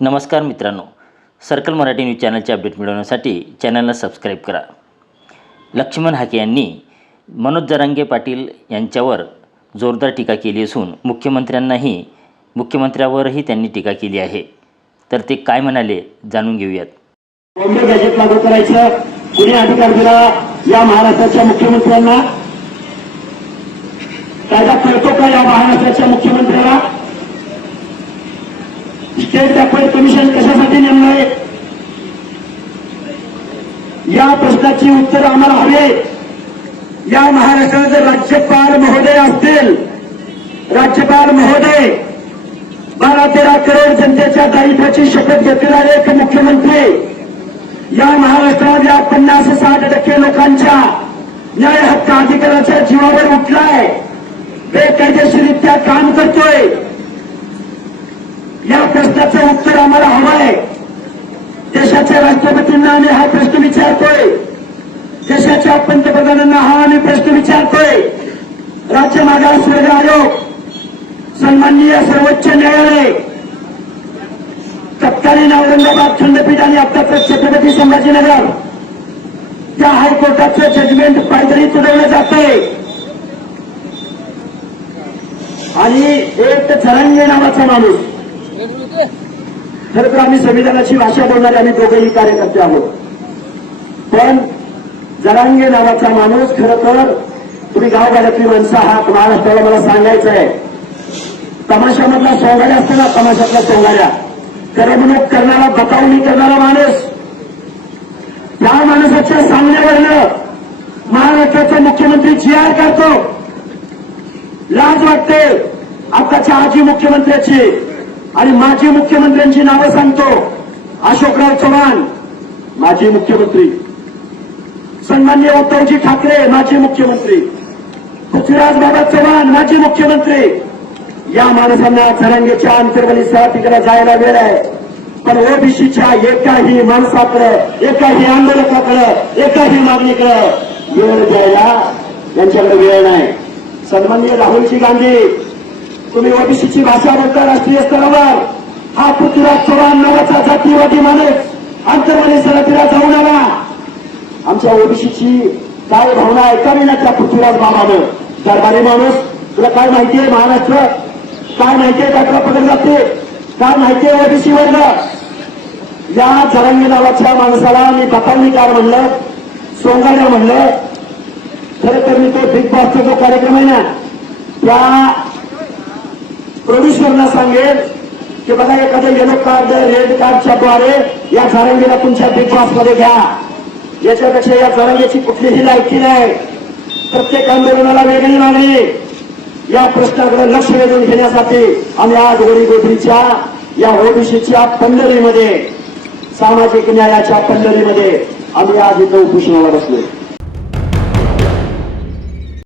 नमस्कार मित्रांनो circle Marathi news चॅनलचे अपडेट मिळवण्यासाठी चॅनलला सबस्क्राईब करा. लक्ष्मण हाके यांनी मनोज जरांगे पाटील यांच्यावर जोरदार टीका केली असून मुख्यमंत्र्यांनाही मुख्यमंत्र्यावरही त्यांनी टीका केली आहे. तर ते काय म्हणाले जाणून घेऊयात. गॅजेट लागू करायचं. कुणी अधिकार दिला या महाराष्ट्राच्या मुख्यमंत्र्यांना. कायदा करतो का या महाराष्ट्राच्या मुख्यमंत्र्याला? स्टेट बॅकवर्ड कमिशन कशासाठी नेमलंय या प्रश्नाची उत्तर आम्हाला हवे. या महाराष्ट्राचे राज्यपाल महोदय असतील. राज्यपाल महोदय बारा तेरा करोड जनतेच्या दायित्वाची शपथ घेतलेला एक मुख्यमंत्री. या महाराष्ट्रात या पन्नास साठ टक्के लोकांच्या न्याय हक्क अधिकाराच्या जीवावर उठलाय. बेकायदेशीरित्या काम करतोय. या प्रश्नाचं उत्तर आम्हाला हवंय देशाच्या राष्ट्रपतींना आम्ही हा प्रश्न विचारतोय. देशाच्या पंतप्रधानांना हा आम्ही प्रश्न विचारतोय. राज्य मागासवर्ग आयोग सन्माननीय सर्वोच्च न्यायालय तत्कालीन औरंगाबाद खंडपीठ आणि आत्ताचं छत्रपती संभाजीनगर त्या हायकोर्टाचं जजमेंट पायदळी तुडवलं जातंय. आणि एक झरंगे नावाचा माणूस खरं तर आम्ही संविधानाची भाषा बोलणारे आम्ही दोघेही कार्यकर्ते आहोत. पण जरांगे नावाचा माणूस खरं तर तुम्ही गावगाड्यातली माणसं आहात महाराष्ट्राला मला सांगायचं आहे. तमाशामधला सोंगाड्या असतो ना तमाशातल्या सोंगाड्या करमणूक करणारा बतावणी करणारा माणूस. त्या माणसाच्या सांगण्यावरनं महाराष्ट्राचे मुख्यमंत्री जी आर करतो. लाज वाटते आताच्या आजी मुख्यमंत्र्याची. आणि माजी मुख्यमंत्र्यांची नावं सांगतो. अशोकराव चव्हाण माजी मुख्यमंत्री. सन्मान्य उद्धवजी ठाकरे माजी मुख्यमंत्री. पृथ्वीराज बाबा चव्हाण माजी मुख्यमंत्री. या माणसांना झरंगेच्या अंतर्गली तिकडे जायला वेळ आहे. पण ओबीसीच्या एकाही माणसाकडं एकाही आंदोलकाकडं एकाही मागणीकडं वेळ द्यायला त्यांच्याकडे वेळ नाही. सन्मान्य राहुलजी गांधी तुम्ही ओबीसीची भाषा बोलता राष्ट्रीय स्तरावर. हा पृथ्वीराज चव्हाण नावाचा जातीवादी माणूस अंतर्वाली सराटीला जाऊन आला. आमच्या ओबीसीची काय भावना ऐकावी ना त्या पृथ्वीराज बाबानं दरबारी माणूस तुला काय माहितीये महाराष्ट्र? काय माहितीये कटरा पकडले जाते काय माहितीये ओबीसी वर्ग या जरांगी नावाच्या माणसाला मी काय म्हणलं सोंगाड्या म्हणलं. खरं तर मी तो बिग बॉसचा जो कार्यक्रम आहे ना त्या प्रोड्युसरना सांगेल की बघा एखादं येलो कार्ड रेड कार्डच्या द्वारे या झारंगीला तुमच्या बिग बॉसमध्ये घ्या. याच्यापेक्षा या झारंग्याची कुठलीही लायकी नाही. प्रत्येक आंदोलनाला वेगळी मागणी या प्रश्नाकडे लक्ष वेधून घेण्यासाठी आम्ही आज गोडीच्या या ओबीसीच्या पंढरीमध्ये सामाजिक न्यायाच्या पंढरीमध्ये आम्ही आज इथं उपोषणाला बसलोय.